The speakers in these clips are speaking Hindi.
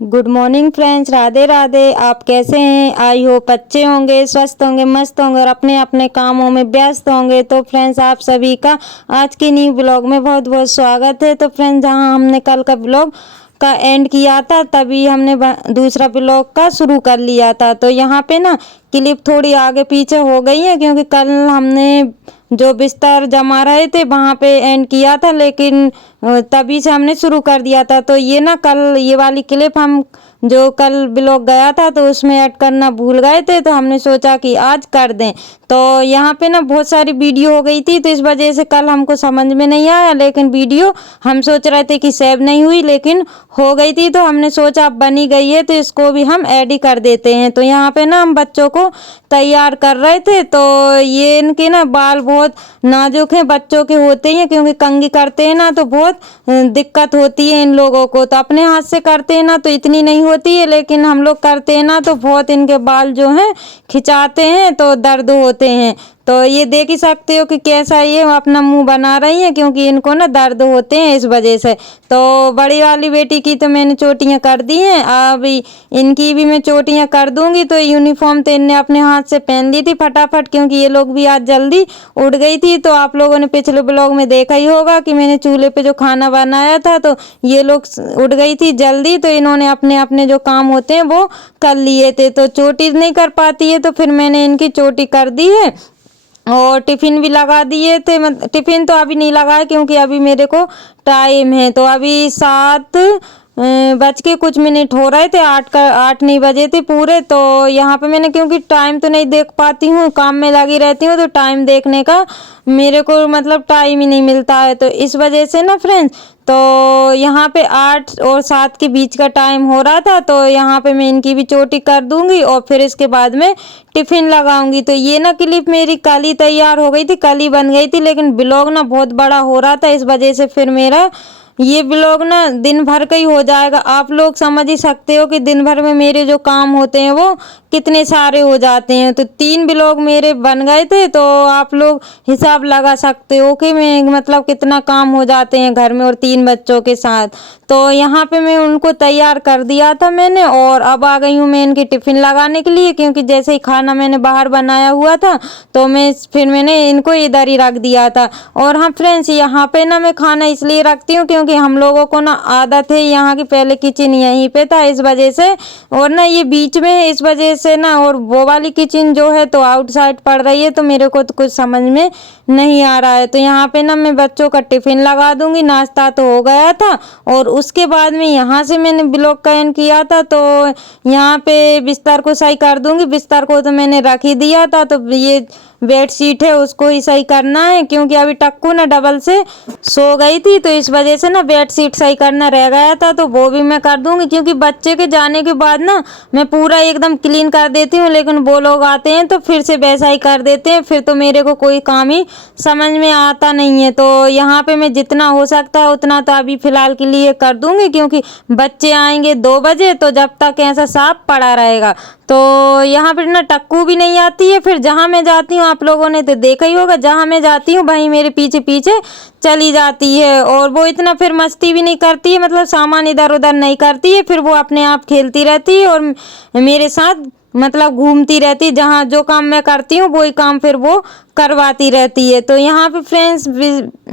Good morning friends, Radhe Radhe. आप कैसे हैं? आई होप अच्छे होंगे, स्वस्थ होंगे, मस्त होंगे और अपने अपने कामों में व्यस्त होंगे। तो फ्रेंड्स, आप सभी का आज के न्यू ब्लॉग में बहुत बहुत स्वागत है। तो फ्रेंड्स, जहां हमने कल का ब्लॉग का एंड किया था, तभी हमने दूसरा ब्लॉग का शुरू कर लिया था। तो यहाँ पे ना क्लिप थोड़ी आगे पीछे हो गई है, क्योंकि कल हमने जो बिस्तर जमा रहे थे वहाँ पे एंड किया था, लेकिन तभी से हमने शुरू कर दिया था। तो ये ना कल ये वाली क्लिप हम जो कल ब्लॉग गया था तो उसमें ऐड करना भूल गए थे, तो हमने सोचा कि आज कर दें। तो यहाँ पे ना बहुत सारी वीडियो हो गई थी, तो इस वजह से कल हमको समझ में नहीं आया, लेकिन वीडियो हम सोच रहे थे कि सेव नहीं हुई, लेकिन हो गई थी। तो हमने सोचा अब बनी गई है तो इसको भी हम ऐड ही कर देते हैं। तो यहाँ पे ना हम बच्चों को तैयार कर रहे थे। तो ये इनके ना बाल बहुत नाजुक हैं, बच्चों के होते हैं, क्योंकि कंघी करते हैं ना तो बहुत दिक्कत होती है इन लोगों को। तो अपने हाथ से करते हैं ना तो इतनी नहीं होती है, लेकिन हम लोग करते हैं ना तो बहुत इनके बाल जो हैं खिंचाते हैं तो दर्द होते हैं। तो ये देख ही सकते हो कि कैसा ये अपना मुंह बना रही है, क्योंकि इनको ना दर्द होते हैं इस वजह से। तो बड़ी वाली बेटी की तो मैंने चोटियाँ कर दी हैं, अब इनकी भी मैं चोटियाँ कर दूंगी। तो यूनिफॉर्म तो इनने अपने हाथ से पहन ली थी फटाफट, क्योंकि ये लोग भी आज जल्दी उठ गई थी। तो आप लोगों ने पिछले ब्लॉग में देखा ही होगा कि मैंने चूल्हे पे जो खाना बनाया था, तो ये लोग उठ गई थी जल्दी, तो इन्होंने अपने अपने जो काम होते हैं वो कर लिए थे। तो चोटी नहीं कर पाती है, तो फिर मैंने इनकी चोटी कर दी है और टिफ़िन भी लगा दिए थे। टिफ़िन तो अभी नहीं लगाया, क्योंकि अभी मेरे को टाइम है। तो अभी 7 बज के कुछ मिनट हो रहे थे, 8 नहीं बजे थे पूरे। तो यहाँ पे मैंने, क्योंकि टाइम तो नहीं देख पाती हूँ, काम में लगी रहती हूँ, तो टाइम देखने का मेरे को मतलब टाइम ही नहीं मिलता है। तो इस वजह से ना फ्रेंड्स, तो यहाँ पे 8 और 7 के बीच का टाइम हो रहा था। तो यहाँ पे मैं इनकी भी चोटी कर दूंगी और फिर इसके बाद में टिफ़िन लगाऊंगी। तो ये ना क्लिप मेरी कल ही तैयार हो गई थी, कल ही बन गई थी, लेकिन ब्लॉग ना बहुत बड़ा हो रहा था, इस वजह से फिर मेरा ये ब्लॉग ना दिन भर का ही हो जाएगा। आप लोग समझ ही सकते हो कि दिन भर में मेरे जो काम होते हैं वो कितने सारे हो जाते हैं। तो 3 ब्लॉग मेरे बन गए थे, तो आप लोग हिसाब लगा सकते हो कि मैं मतलब कितना काम हो जाते हैं घर में और 3 बच्चों के साथ। तो यहाँ पे मैं उनको तैयार कर दिया था मैंने, और अब आ गई हूँ मैं इनकी टिफ़िन लगाने के लिए, क्योंकि जैसे ही खाना मैंने बाहर बनाया हुआ था तो मैंने इनको इधर ही रख दिया था। और हाँ फ्रेंड्स, यहाँ पे ना मैं खाना इसलिए रखती हूँ क्योंकि हम लोगों को ना आदत है यहाँ की, पहले किचन यहीं पे था इस वजह से, और ना ये बीच में है इस वजह से ना, और वो वाली किचन जो है तो आउटसाइड पड़ रही है, तो मेरे को तो कुछ समझ में नहीं आ रहा है। तो यहाँ पे ना मैं बच्चों का टिफ़िन लगा दूंगी, नाश्ता तो हो गया था, और उसके बाद में यहाँ से मैंने ब्लॉग का एंड किया था। तो यहाँ पे बिस्तर को सही कर दूंगी, बिस्तर को तो मैंने रख ही दिया था। तो ये बेड शीट है उसको ही सही करना है, क्योंकि अभी टक्कू ना डबल से सो गई थी, तो इस वजह से ना बेड शीट सही करना रह गया था, तो वो भी मैं कर दूंगी। क्योंकि बच्चे के जाने के बाद ना मैं पूरा एकदम क्लीन कर देती हूँ, लेकिन वो लोग आते हैं तो फिर से वैसा ही कर देते हैं, फिर तो मेरे को कोई काम ही समझ में आता नहीं है। तो यहाँ पे मैं जितना हो सकता है उतना तो अभी फ़िलहाल के लिए कर दूंगी, क्योंकि बच्चे आएंगे 2 बजे, तो जब तक ऐसा साफ पड़ा रहेगा। तो यहाँ पर ना टक्कू भी नहीं आती है। फिर जहाँ मैं जाती हूँ, आप लोगों ने तो देखा ही होगा, जहाँ मैं जाती हूँ वहीं मेरे पीछे पीछे चली जाती है, और वो इतना फिर मस्ती भी नहीं करती है, मतलब सामान इधर उधर नहीं करती है, फिर वो अपने आप खेलती रहती है और मेरे साथ मतलब घूमती रहती है। जहाँ जो काम मैं करती हूँ वही काम फिर वो करवाती रहती है। तो यहाँ पे फ्रेंड्स,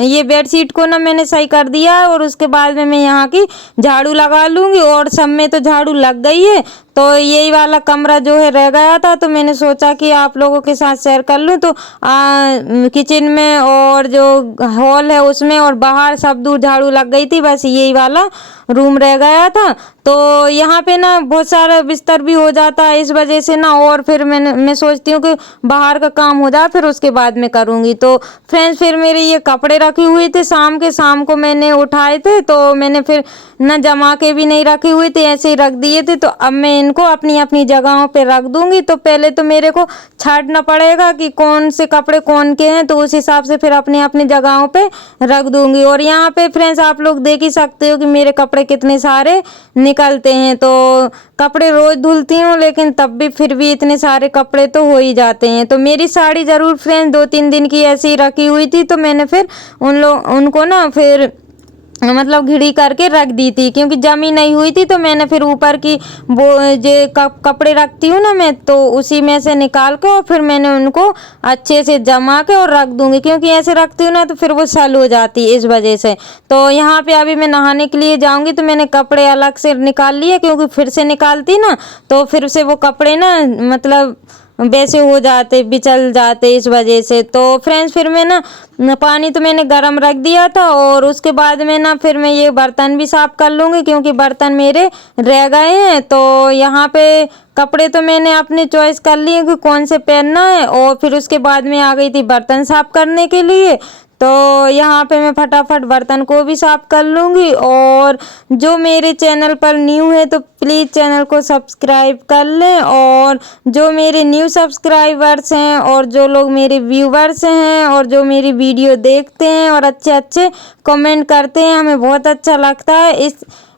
ये बेडशीट को ना मैंने सही कर दिया है, और उसके बाद में मैं यहाँ की झाड़ू लगा लूँगी, और सब में तो झाड़ू लग गई है। तो यही वाला कमरा जो है रह गया था, तो मैंने सोचा कि आप लोगों के साथ शेयर कर लूँ। तो किचन में और जो हॉल है उसमें और बाहर सब दूर झाड़ू लग गई थी, बस यही वाला रूम रह गया था। तो यहाँ पे ना बहुत सारा बिस्तर भी हो जाता है इस वजह से ना, और फिर मैं सोचती हूँ कि बाहर का काम हो जाए फिर उसके बाद में करूँगी। तो फ्रेंड्स, फिर मेरे ये कपड़े रखे हुए थे शाम को मैंने उठाए थे, तो मैंने फिर ना जमा के भी नहीं रखे हुए थे, ऐसे ही रख दिए थे। तो अब मैं इनको अपनी अपनी जगहों पे रख दूंगी। तो पहले तो मेरे को छांटना पड़ेगा कि कौन से कपड़े कौन के हैं, तो उस हिसाब से फिर अपनी अपनी जगहों पे रख दूंगी। और यहाँ पे फ्रेंड्स, आप लोग देख ही सकते हो कि मेरे कपड़े कितने सारे निकलते हैं। तो कपड़े रोज धुलती हूँ, लेकिन तब भी फिर भी इतने सारे कपड़े तो हो ही जाते हैं। तो मेरी साड़ी ज़रूर फ्रेंड्स 2-3 दिन की ऐसी ही रखी हुई थी, तो मैंने फिर उनको ना फिर मतलब घिरी करके रख दी थी, क्योंकि जमी नहीं हुई थी। तो मैंने फिर ऊपर की वो जो कपड़े रखती हूँ ना मैं, तो उसी में से निकाल के और फिर मैंने उनको अच्छे से जमा के और रख दूंगी, क्योंकि ऐसे रखती हूँ ना तो फिर वो सल हो जाती है इस वजह से। तो यहाँ पे अभी मैं नहाने के लिए जाऊंगी, तो मैंने कपड़े अलग से निकाल लिए, क्योंकि फिर से निकालती ना तो फिर से वो कपड़े ना मतलब वैसे हो जाते, बिचल जाते इस वजह से। तो फ्रेंड्स फिर मैं ना पानी तो मैंने गरम रख दिया था, और उसके बाद में ना फिर मैं ये बर्तन भी साफ़ कर लूँगी, क्योंकि बर्तन मेरे रह गए हैं। तो यहाँ पे कपड़े तो मैंने अपनी चॉइस कर लिए कि कौन से पहनना है, और फिर उसके बाद में आ गई थी बर्तन साफ़ करने के लिए। तो यहाँ पे मैं फटाफट बर्तन को भी साफ़ कर लूँगी। और जो मेरे चैनल पर न्यू है तो प्लीज़ चैनल को सब्सक्राइब कर लें, और जो मेरे न्यू सब्सक्राइबर्स हैं और जो लोग मेरे व्यूवर्स हैं और जो मेरी वीडियो देखते हैं और अच्छे अच्छे कमेंट करते हैं, हमें बहुत अच्छा लगता है।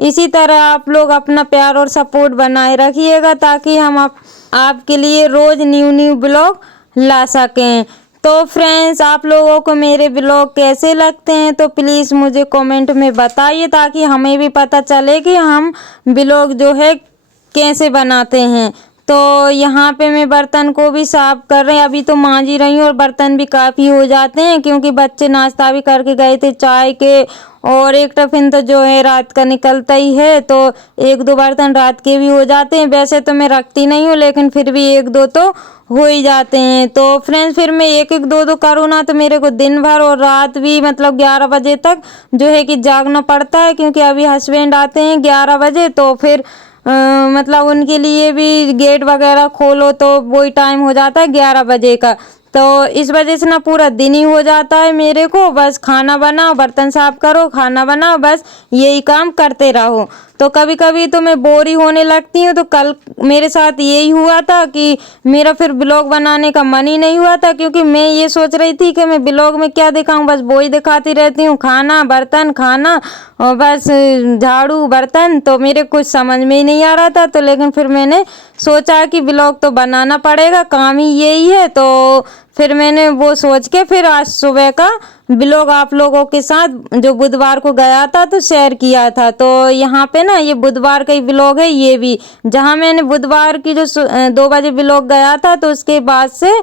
इसी तरह आप लोग अपना प्यार और सपोर्ट बनाए रखिएगा, ताकि हम आपके लिए रोज़ न्यू ब्लॉग ला सकें। तो फ्रेंड्स आप लोगों को मेरे ब्लॉग कैसे लगते हैं तो प्लीज़ मुझे कमेंट में बताइए, ताकि हमें भी पता चले कि हम ब्लॉग जो है कैसे बनाते हैं। तो यहाँ पे मैं बर्तन को भी साफ़ कर रही, अभी तो मांज ही रही हूँ, और बर्तन भी काफ़ी हो जाते हैं, क्योंकि बच्चे नाश्ता भी करके गए थे चाय के, और एक टिफिन तो जो है रात का निकलता ही है। तो एक दो बर्तन रात के भी हो जाते हैं। वैसे तो मैं रखती नहीं हूँ, लेकिन फिर भी एक दो तो हो ही जाते हैं। तो फ्रेंड्स फिर मैं एक एक दो करूँ ना तो मेरे को दिन भर और रात भी मतलब 11 बजे तक जो है कि जागना पड़ता है, क्योंकि अभी हस्बैंड आते हैं 11 बजे। तो फिर मतलब उनके लिए भी गेट वगैरह खोलो तो वही टाइम हो जाता है 11 बजे का। तो इस वजह से ना पूरा दिन ही हो जाता है मेरे को, बस खाना बनाओ, बर्तन साफ करो, खाना बनाओ, बस यही काम करते रहो। तो कभी कभी तो मैं बोर ही होने लगती हूँ। तो कल मेरे साथ यही हुआ था कि मेरा फिर ब्लॉग बनाने का मन ही नहीं हुआ था, क्योंकि मैं ये सोच रही थी कि मैं ब्लॉग में क्या दिखाऊं, बस वो ही दिखाती रहती हूँ, खाना बर्तन खाना और बस झाड़ू बर्तन। तो मेरे कुछ समझ में ही नहीं आ रहा था। तो लेकिन फिर मैंने सोचा कि ब्लॉग तो बनाना पड़ेगा, काम ही यही है। तो फिर मैंने वो सोच के फिर आज सुबह का ब्लॉग आप लोगों के साथ जो बुधवार को गया था तो शेयर किया था। तो यहाँ पे ना ये बुधवार का ही ब्लॉग है ये भी, जहाँ मैंने बुधवार की जो 2 बजे ब्लॉग गया था तो उसके बाद से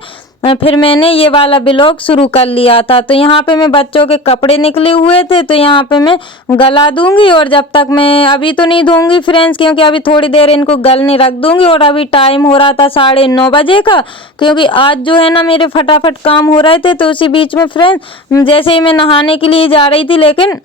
फिर मैंने ये वाला ब्लॉग शुरू कर लिया था। तो यहाँ पे मैं बच्चों के कपड़े निकले हुए थे, तो यहाँ पे मैं गला दूंगी, और जब तक मैं अभी तो नहीं धोऊंगी फ्रेंड्स, क्योंकि अभी थोड़ी देर इनको गलने रख दूंगी। और अभी टाइम हो रहा था 9:30 बजे का, क्योंकि आज जो है ना मेरे फटाफट काम हो रहे थे। तो उसी बीच में फ्रेंड्स जैसे ही मैं नहाने के लिए जा रही थी, लेकिन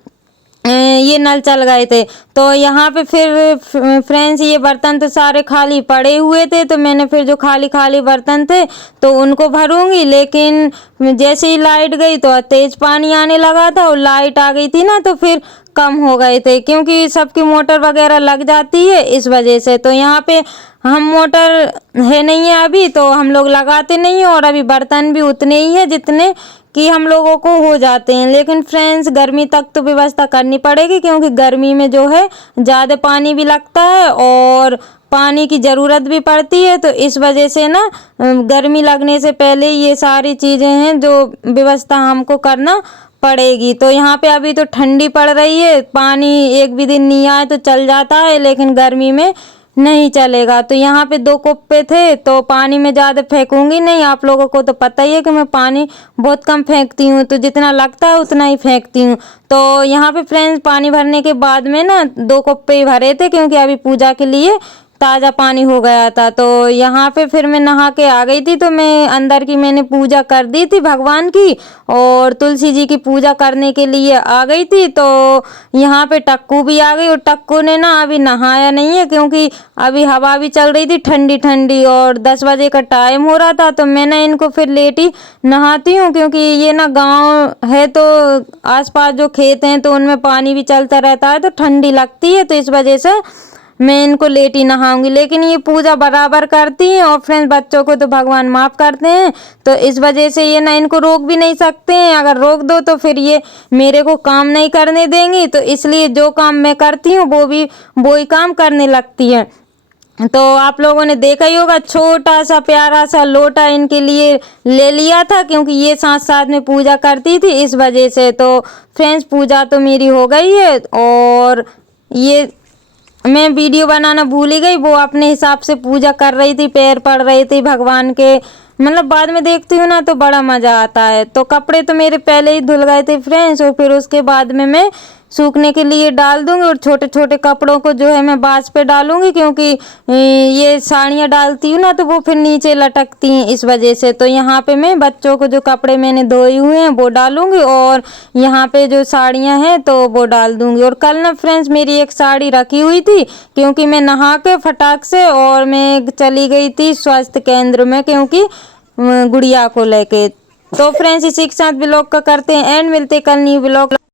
ये नल चल गए थे। तो यहाँ पे फिर फ्रेंड्स ये बर्तन तो सारे खाली पड़े हुए थे, तो मैंने फिर जो खाली खाली बर्तन थे तो उनको भरूंगी। लेकिन जैसे ही लाइट गई तो तेज़ पानी आने लगा था, और लाइट आ गई थी ना तो फिर कम हो गए थे, क्योंकि सबकी मोटर वगैरह लग जाती है इस वजह से। तो यहाँ पे हम मोटर है नहीं है अभी, तो हम लोग लगाते नहीं हैं, और अभी बर्तन भी उतने ही हैं जितने कि हम लोगों को हो जाते हैं। लेकिन फ्रेंड्स गर्मी तक तो व्यवस्था करनी पड़ेगी, क्योंकि गर्मी में जो है ज़्यादा पानी भी लगता है और पानी की ज़रूरत भी पड़ती है। तो इस वजह से ना गर्मी लगने से पहले ये सारी चीज़ें हैं जो व्यवस्था हमको करना पड़ेगी। तो यहाँ पे अभी तो ठंडी पड़ रही है, पानी एक भी दिन नहीं आए तो चल जाता है, लेकिन गर्मी में नहीं चलेगा। तो यहाँ पे 2 कुप्पे थे, तो पानी में ज़्यादा फेंकूंगी नहीं। आप लोगों को तो पता ही है कि मैं पानी बहुत कम फेंकती हूँ, तो जितना लगता है उतना ही फेंकती हूँ। तो यहाँ पे फ्रेंड्स पानी भरने के बाद में ना 2 कुप्पे ही भरे थे, क्योंकि अभी पूजा के लिए ताज़ा पानी हो गया था। तो यहाँ पे फिर मैं नहा के आ गई थी। तो मैं अंदर की मैंने पूजा कर दी थी भगवान की, और तुलसी जी की पूजा करने के लिए आ गई थी। तो यहाँ पे टक्कू भी आ गई, और टक्कू ने ना अभी नहाया नहीं है, क्योंकि अभी हवा भी चल रही थी ठंडी ठंडी, और 10 बजे का टाइम हो रहा था। तो मैंने इनको फिर लेट ही नहाती हूँ, क्योंकि ये ना गाँव है तो आसपास जो खेत हैं तो उनमें पानी भी चलता रहता है, तो ठंडी लगती है। तो इस वजह से मैं इनको लेट ही नहाऊंगी। लेकिन ये पूजा बराबर करती हैं, और फ्रेंड्स बच्चों को तो भगवान माफ़ करते हैं। तो इस वजह से ये ना इनको रोक भी नहीं सकते हैं, अगर रोक दो तो फिर ये मेरे को काम नहीं करने देंगी। तो इसलिए जो काम मैं करती हूँ वो ही काम करने लगती है। तो आप लोगों ने देखा ही होगा, छोटा सा प्यारा सा लोटा इनके लिए ले लिया था, क्योंकि ये साथ साथ में पूजा करती थी इस वजह से। तो फ्रेंड्स, पूजा तो मेरी हो गई है और ये मैं वीडियो बनाना भूल ही गई। वो अपने हिसाब से पूजा कर रही थी, पैर पड़ रही थी भगवान के, मतलब बाद में देखती हूँ ना तो बड़ा मज़ा आता है। तो कपड़े तो मेरे पहले ही धुल गए थे फ्रेंड्स, और फिर उसके बाद में मैं सूखने के लिए डाल दूंगी। और छोटे छोटे कपड़ों को जो है मैं बाज पे डालूंगी, क्योंकि ये साड़ियाँ डालती हूँ ना तो वो फिर नीचे लटकती हैं इस वजह से। तो यहाँ पे मैं बच्चों को जो कपड़े मैंने धोए हुए हैं वो डालूंगी, और यहाँ पे जो साड़ियाँ हैं तो वो डाल दूंगी। और कल ना फ्रेंड्स मेरी एक साड़ी रखी हुई थी, क्योंकि मैं नहा के फटाक से और मैं चली गई थी स्वास्थ्य केंद्र में, क्योंकि गुड़िया को लेके। तो फ्रेंड्स, इसी के साथ ब्लॉग का करते हैं एंड, मिलते कल न्यू ब्लॉग।